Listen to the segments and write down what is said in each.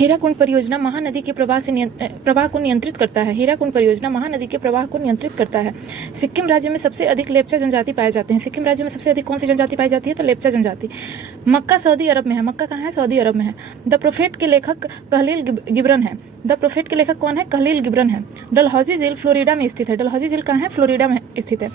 हीराकुंड परियोजना महानदी के प्रवाह को नियंत्रित करता है। हीराकुंड परियोजना महानदी के प्रवाह को नियंत्रित करता है। सिक्किम राज्य में सबसे अधिक लेप्चा जनजाति पाए जाते हैं। सिक्किम राज्य में सबसे अधिक कौन सी जनजाति पाई जाती है? तो लेप्चा जनजाति। मक्का सऊदी अरब में है। मक्का कहाँ है? सऊदी अरब में है। द प्रोफेट के लेखक कलील गिब्रन है। द प्रोफेट के लेखक कौन है? कलील गिब्रन है। डलहौजी झील फ्लोरिडा में स्थित है। डलहौजी झील कहाँ है? फ्लोरिडा में स्थित है।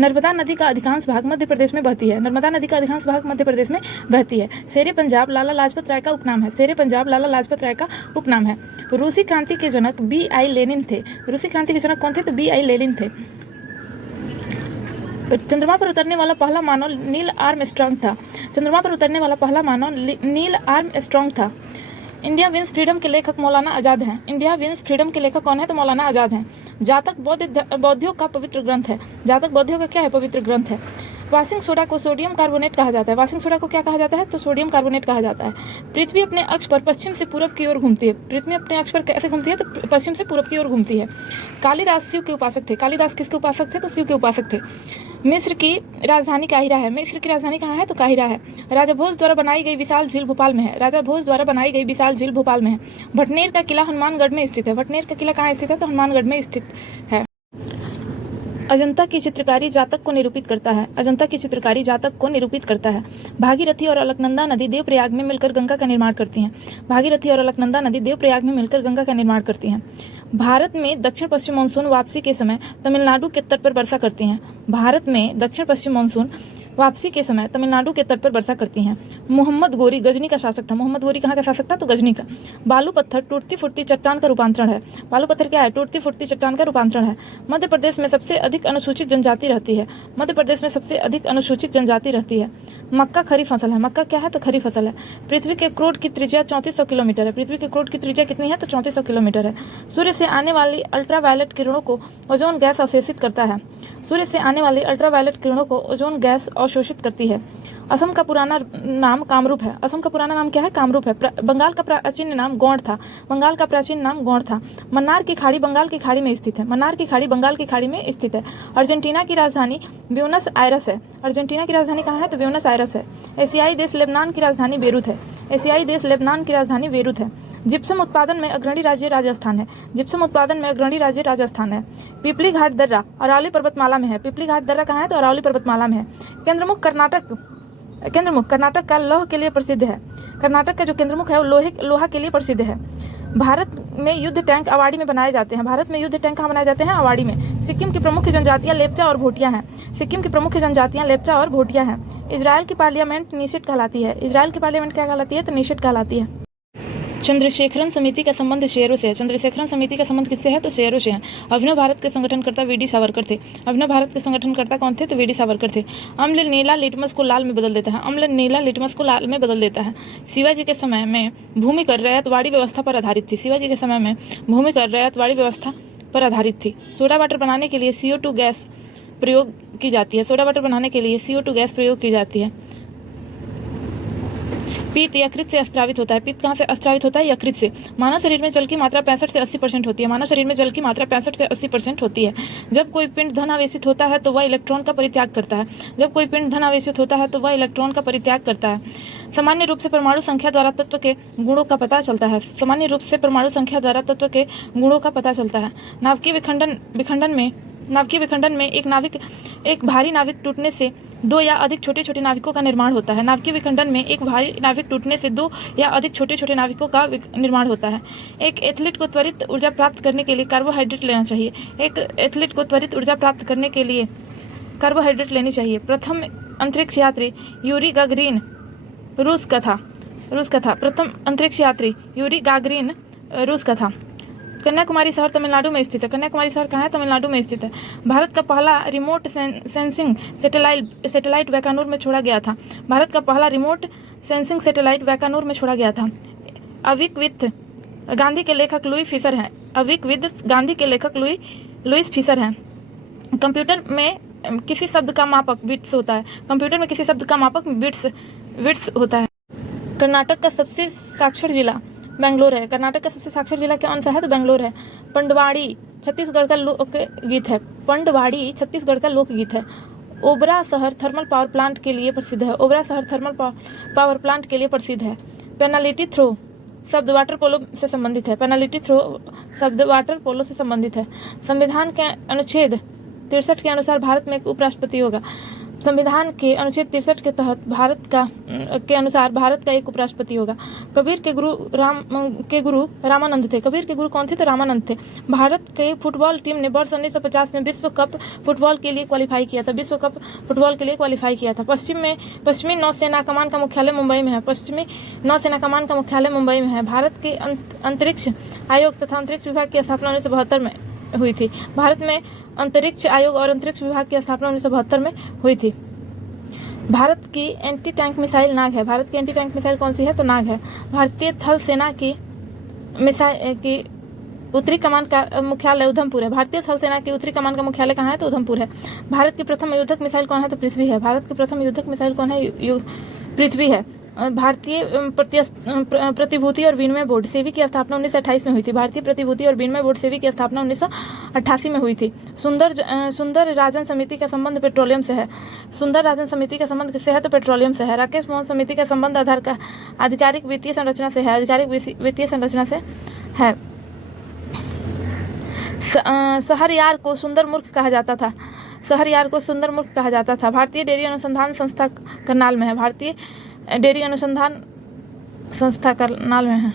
नर्मदा नदी का अधिकांश भाग मध्य प्रदेश में बहती है। नर्मदा नदी का अधिकांश भाग मध्य प्रदेश में बहती है। शेरे पंजाब लाला लाजपत राय का उपनाम है। शेरे पंजाब लाला लाजपत राय का उपनाम है। रूसी क्रांति के जनक B.I. लेनिन थे। रूसी क्रांति के जनक कौन थे? तो B.I. लेनिन थे। चंद्रमा पर उतरने वाला पहला मानव नील आर्मस्ट्रांग था। चंद्रमा पर उतरने वाला पहला मानव नील आर्मस्ट्रांग था। इंडिया विंस फ्रीडम के लेखक मौलाना आजाद हैं। इंडिया विंस फ्रीडम के लेखक कौन है? तो मौलाना आजाद हैं। जातक बौद्धियों का पवित्र ग्रंथ है। जातक बौद्धियों का क्या है? पवित्र ग्रंथ है। वाशिंग सोडा को सोडियम कार्बोनेट कहा जाता है। वाशिंग सोडा को क्या कहा जाता है? तो सोडियम कार्बोनेट कहा जाता है। पृथ्वी अपने अक्ष पर पश्चिम से पूरब की ओर घूमती है। पृथ्वी अपने अक्ष पर कैसे घूमती है? तो पश्चिम से पूरब की ओर घूमती है। कालिदास शिव के उपासक थे। कालिदास किसके उपासक थे? तो शिव के उपासक थे। मिस्र की राजधानी काहिरा है। मिस्र की राजधानी कहाँ है? तो काहिरा है। राजा भोज द्वारा बनाई गई विशाल झील भोपाल में है। राजा भोज द्वारा बनाई गई विशाल झील भोपाल में है। भटनेर का किला हनुमानगढ़ में स्थित है। भटनेर का किला कहाँ स्थित है? तो हनुमानगढ़ में स्थित है। अजंता की चित्रकारी जातक को निरूपित करता है। अजंता की चित्रकारी जातक को निरूपित करता है। भागीरथी और अलकनंदा नदी देवप्रयाग में मिलकर गंगा का निर्माण करती हैं। भागीरथी और अलकनंदा नदी देवप्रयाग में मिलकर गंगा का निर्माण करती हैं। भारत में दक्षिण पश्चिम मानसून वापसी के समय तमिलनाडु के तट पर वर्षा करती हैं। भारत में दक्षिण पश्चिम मानसून वापसी के समय तमिलनाडु के तट पर वर्षा करती हैं। मोहम्मद गोरी गजनी का शासक था। मोहम्मद गोरी कहाँ का शासक था? तो गजनी का। बालू पत्थर टूटती फूटती चट्टान का रूपांतरण है। बालू पत्थर क्या है? टूटती फूटती चट्टान का रूपांतरण है। मध्य प्रदेश में सबसे अधिक अनुसूचित जनजाति रहती है। मध्य प्रदेश में सबसे अधिक अनुसूचित जनजाति रहती है। मक्का खरी फसल है। मक्का क्या है? तो खरी फसल है। पृथ्वी के क्रोड की त्रिज्या 3400 किलोमीटर है। पृथ्वी के क्रोड की त्रिज्या कितनी है? तो 3400 किलोमीटर है। सूर्य से आने वाली अल्ट्रावायलेट किरणों को ओजोन गैस अवशोषित करता है। सूर्य से आने वाली अल्ट्रावायलेट किरणों को ओजोन गैस अवशोषित करती है। असम का पुराना नाम कामरूप है। असम का पुराना नाम क्या है? कामरूप है। बंगाल का प्राचीन नाम गौड़ था। बंगाल का प्राचीन नाम गौड़ था। मन्नार की खाड़ी बंगाल की खाड़ी में स्थित है। मन्नार की खाड़ी बंगाल की खाड़ी में स्थित है। अर्जेंटीना की राजधानी ब्यूनस आयरस है। अर्जेंटीना की राजधानी कहाँ है? तो ब्यूनस आयरस है। एशियाई देश लेबनान की राजधानी बेरूत है। एशियाई देश लेबनान की राजधानी बेरूत है। जिप्सम उत्पादन में अग्रणी राज्य राजस्थान है। जिप्सम उत्पादन में अग्रणी राज्य राजस्थान है। पिपली घाट दर्रा अरावली पर्वतमाला में है। पिपली घाट दर्रा कहाँ है? तो अरावली पर्वतमाला में है। केंद्रमुख कर्नाटक का लौह के लिए प्रसिद्ध है। कर्नाटक का जो केंद्रमुख है वो लोहा के लिए प्रसिद्ध है। भारत में युद्ध टैंक अवाड़ी में बनाए जाते हैं। भारत में युद्ध टैंक कहाँ बनाए जाते हैं? अवाड़ी में। सिक्किम की प्रमुख जनजातियां लेप्चा और भोटिया हैं। सिक्किम की प्रमुख जनजातियां लेप्चा और भोटिया हैं। इजराइल की पार्लियामेंट निषेध कहलाती है। इजराइल की पार्लियामेंट क्या कहलाती है? तो निषेध कहलाती है। चंद्रशेखरन समिति का संबंध शेयरों से है। चंद्रशेखरन समिति का संबंध किससे है? तो शेयरों से है। अभिनव भारत के संगठनकर्ता वी.डी. सावरकर थे। अभिनव भारत के संगठनकर्ता कौन थे? तो वी.डी. सावरकर थे। अम्ल नीला लिटमस को लाल में बदल देता है। अम्ल नीला लिटमस को लाल में बदल देता है। शिवाजी के समय में भूमि कर रैयतवाड़ी व्यवस्था पर आधारित थी। शिवाजी के समय में भूमि कर रैयतवाड़ी व्यवस्था पर आधारित थी। सोडा वाटर बनाने के लिए CO2 गैस प्रयोग की जाती है। सोडा वाटर बनाने के लिए CO2 गैस प्रयोग की जाती है। पित्त यकृत से अस्रावित होता है। पित्त कहाँ से अस्रावित होता है? यकृत से। मानव शरीर में जल की मात्रा 65 से 80% होती है। मानव शरीर में जल की मात्रा 65 से 80% होती है। जब कोई पिंड धन आवेशित होता है तो वह इलेक्ट्रॉन का परित्याग करता है। जब कोई पिंड धन आवेशित होता है तो वह इलेक्ट्रॉन का परित्याग करता है। सामान्य रूप से परमाणु संख्या द्वारा तत्व के गुणों का पता चलता है। सामान्य रूप से परमाणु संख्या द्वारा तत्व के गुणों का पता चलता है। नाभिकीय विखंडन में एक भारी नाभिक टूटने से दो या अधिक छोटे छोटे नाविकों का निर्माण होता है। नाभिकीय विखंडन में एक भारी नाविक टूटने से दो या अधिक छोटे छोटे नाविकों का निर्माण होता है। एक एथलीट को त्वरित ऊर्जा प्राप्त करने के लिए कार्बोहाइड्रेट लेना चाहिए। एक एथलीट को त्वरित ऊर्जा प्राप्त करने के लिए कार्बोहाइड्रेट लेनी चाहिए। प्रथम अंतरिक्ष यात्री यूरी गागरिन रूस का था। प्रथम अंतरिक्ष यात्री यूरी गागरिन रूस का था। कन्याकुमारी शहर तमिलनाडु में स्थित है। कन्याकुमारी शहर कहाँ है? तमिलनाडु में स्थित है। भारत का पहला रिमोट सेंसिंग सैटेलाइट वैकानूर में छोड़ा गया था। भारत का पहला रिमोट सेंसिंग सैटेलाइट वैकानूर में छोड़ा गया था। अविकवित गांधी के लेखक लुई फिशर हैं। अविकवित गांधी के लेखक लुईस फिशर हैं। कंप्यूटर में किसी शब्द का मापक बिट्स होता है। कंप्यूटर में किसी शब्द का मापक बिट्स होता है। कर्नाटक का सबसे साक्षर जिला बेंगलोर है। कर्नाटक का सबसे साक्षर जिला कौन सा है? तो बेंगलोर है। पंडवाड़ी छत्तीसगढ़ का लोकगीत है। पंडवाड़ी छत्तीसगढ़ का लोकगीत है। ओबरा शहर थर्मल पावर प्लांट के लिए प्रसिद्ध है। ओबरा शहर थर्मल पावर प्लांट के लिए प्रसिद्ध है। पेनाल्टी थ्रो शब्द वाटर पोलो से संबंधित है। पेनाल्टी थ्रो शब्द वाटर पोलो से संबंधित है। संविधान के अनुच्छेद 63 के अनुसार भारत में एक उपराष्ट्रपति होगा। संविधान के अनुच्छेद 63 के तहत के अनुसार भारत का एक उपराष्ट्रपति होगा। कबीर के गुरु रामानंद थे। कबीर के गुरु कौन थे? तो रामानंद थे। भारत के फुटबॉल टीम ने वर्ष 1950 में विश्व कप फुटबॉल के लिए क्वालिफाई किया था। विश्व कप फुटबॉल के लिए क्वालिफाई किया था। पश्चिमी नौसेना कमान का मुख्यालय मुंबई में है। पश्चिमी नौसेना कमान का मुख्यालय मुंबई में है। भारत के अंतरिक्ष आयोग तथा अंतरिक्ष विभाग की स्थापना 1972 में हुई थी। भारत में अंतरिक्ष आयोग और अंतरिक्ष विभाग की स्थापना 1972 में हुई थी। भारत की एंटी टैंक मिसाइल नाग है। भारत की एंटी टैंक मिसाइल कौन सी है? तो नाग है। भारतीय थल सेना की मिसाइल की उत्तरी कमान का मुख्यालय उधमपुर है। भारतीय थल सेना की उत्तरी कमान का मुख्यालय कहाँ है? तो उधमपुर है। भारत की प्रथम युद्धक मिसाइल कौन है? तो पृथ्वी है। भारत की प्रथम युद्धक मिसाइल कौन है? पृथ्वी है। भारतीय प्रतिभूति और विनिमय बोर्ड सेबी की स्थापना 1928 में हुई थी। भारतीय प्रतिभूति और विनिमय बोर्ड सेबी की स्थापना 1988 में हुई थी। सुंदर राजन समिति का संबंध पेट्रोलियम से है। सुंदर राजन समिति का संबंध किससे है? तो पेट्रोलियम से है। राकेश मोहन समिति का संबंध आधिकारिक वित्तीय संरचना से है। आधिकारिक वित्तीय संरचना से है। शहरयार को सुंदर मूर्ख कहा जाता था। शहरयार को सुंदर मूर्ख कहा जाता था। भारतीय डेयरी अनुसंधान संस्था करनाल में है। भारतीय डेयरी अनुसंधान संस्था करनाल में है।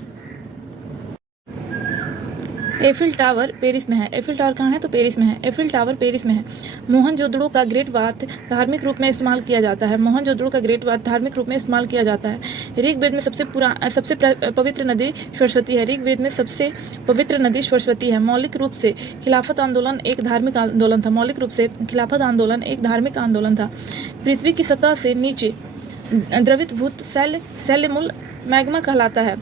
एफिल टावर पेरिस में है। एफिल टावर कहाँ है? तो पेरिस में है। एफिल टावर पेरिस में है। मोहनजोदड़ो का ग्रेट बाथ धार्मिक रूप में इस्तेमाल किया जाता है। मोहनजोदड़ो का ग्रेट बाथ धार्मिक रूप में इस्तेमाल किया जाता है। ऋग्वेद में सबसे पवित्र नदी सरस्वती है। ऋग्वेद में सबसे पवित्र नदी सरस्वती है। मौलिक रूप से खिलाफत आंदोलन एक धार्मिक आंदोलन था। मौलिक रूप से खिलाफत आंदोलन एक धार्मिक आंदोलन था। पृथ्वी की सतह से नीचे द्रवितभूत शैलमूल मैग्मा कहलाता है।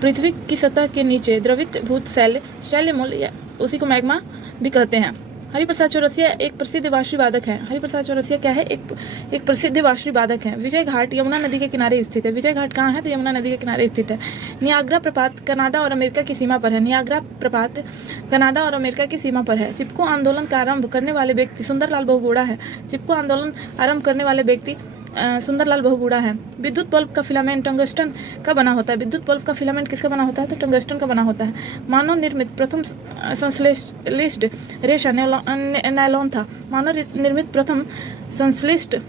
पृथ्वी की सतह के नीचे द्रवितभूत शैलमूल उसी को मैग्मा भी कहते हैं। हरिप्रसाद चौरसिया एक प्रसिद्ध वाष्णी वादक है। हरिप्रसाद चौरसिया क्या है? एक प्रसिद्ध वाष्णी वादक है। विजय घाट यमुना नदी के किनारे स्थित है। विजय घाट कहाँ है? तो यमुना नदी के किनारे स्थित है। नियाग्रा प्रपात कनाडा और अमेरिका की सीमा पर है। नियाग्रा प्रपात कनाडा और अमेरिका की सीमा पर है। चिपको आंदोलन का आरंभ करने वाले व्यक्ति सुंदरलाल बहुगुणा है। चिपको आंदोलन आरंभ करने वाले व्यक्ति सुंदरलाल बहुगुणा है। विद्युत बल्ब का फिलामेंट टंगस्टन का बना होता है। विद्युत बल्ब का फिलामेंट किसका बना होता है? तो टंगस्टन का बना होता है। मानव निर्मित प्रथम संश्लेषित रेशा नायलॉन था। मानव निर्मित प्रथम संश्लेषित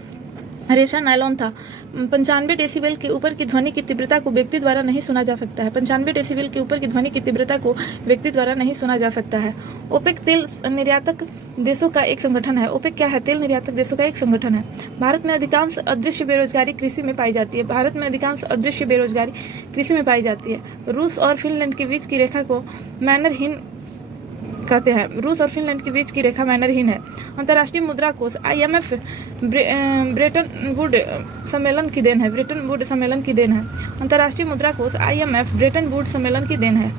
रेशा नायलॉन था। 95 डेसिबल के ऊपर की ध्वनि की तीव्रता को व्यक्ति द्वारा नहीं सुना जा सकता है। 95 डेसिबल के ऊपर की ध्वनि की तीव्रता को व्यक्ति द्वारा नहीं सुना जा सकता है। ओपेक तेल निर्यातक देशों का एक संगठन है। ओपेक क्या है? तेल निर्यातक देशों का एक संगठन है। भारत में अधिकांश अदृश्य बेरोजगारी कृषि में पाई जाती है। भारत में अधिकांश अदृश्य बेरोजगारी कृषि में पाई जाती है। रूस और फिनलैंड के बीच की रेखा को मैनरहीन कहते हैं। रूस और फिनलैंड के बीच की रेखा मैनरहीन है। अंतर्राष्ट्रीय मुद्रा कोष IMF ब्रेटन वुड सम्मेलन की देन है। ब्रेटन वुड सम्मेलन की देन है। अंतर्राष्ट्रीय मुद्रा कोष IMF ब्रेटन वुड सम्मेलन की देन है।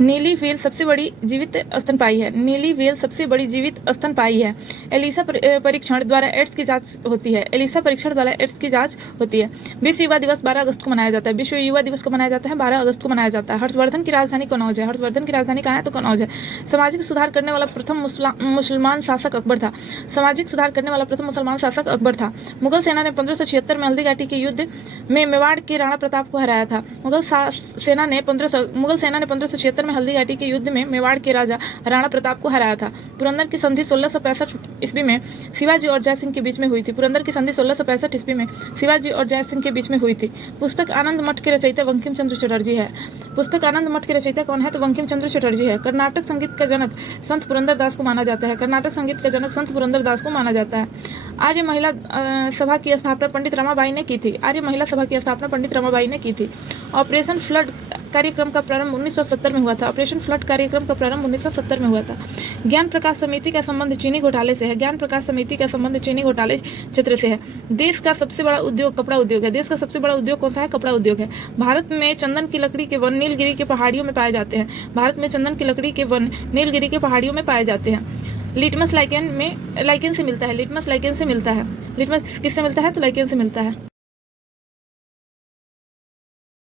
नीली व्हेल सबसे बड़ी जीवित स्तनपायी है। नीली व्हेल सबसे बड़ी जीवित स्तनपायी है। एलिसा परीक्षण द्वारा एड्स की जांच होती है। एलिसा परीक्षण द्वारा एड्स की जांच होती है। विश्व युवा दिवस 12 अगस्त को मनाया जाता है। विश्व युवा दिवस को मनाया जाता है 12 अगस्त को मनाया जाता है। हर्षवर्धन की राजधानी कनौज है। हर्षवर्धन की राजधानी कहाँ है? तो कनौज है। सामाजिक सुधार करने वाला प्रथम मुसलमान शासक अकबर था। सामाजिक सुधार करने वाला प्रथम मुसलमान शासक अकबर था। मुगल सेना ने 1576 में हल्दीघाटी के युद्ध में मेवाड़ के राणा प्रताप को हराया था। मुगल सेना ने 1576 में हल्दीघाटी के युद्ध में मेवाड़ के राजा राणा प्रताप को हराया था। पुरंदर की संधि 1665 ईस्वी में शिवाजी और जय सिंह के बीच में हुई थी। पुरंदर की संधि 1665 ईस्वी में शिवाजी और जय सिंह के बीच में हुई थी। पुस्तक आनंद मठ के रचयिता बंकिम चंद्र चटर्जी है। पुस्तक आनंद मठ के रचयिता कौन है? तो बंकिम चंद्र चटर्जी है। कर्नाटक संगीत का जनक संत पुरंदरदास को माना जाता है। कर्नाटक संगीत का जनक संत पुरंदरदास को माना जाता है। आर्य महिला सभा की स्थापना पंडित रमाबाई ने की थी। आर्य महिला सभा की स्थापना पंडित रमाबाई ने की थी। ऑपरेशन फ्लड कार्यक्रम का प्रारंभ 1970 में हुआ था। ऑपरेशन फ्लड कार्यक्रम का प्रारंभ 1970 में हुआ था। ज्ञान प्रकाश समिति का संबंध चीनी घोटाले से है। ज्ञान प्रकाश समिति का संबंध चीनी घोटाले क्षेत्र से है। देश का सबसे बड़ा उद्योग कपड़ा उद्योग है। देश का सबसे बड़ा उद्योग कौन सा है? कपड़ा उद्योग है। भारत में चंदन की लकड़ी के वन नीलगिरी के पहाड़ियों में पाए जाते हैं। भारत में चंदन की लकड़ी के वन नीलगिरी के पहाड़ियों में पाए जाते हैं। लिटमस लाइकेन से मिलता है। लिटमस लाइकेन से मिलता है। लिटमस किससे मिलता है? तो लाइकेन से मिलता है।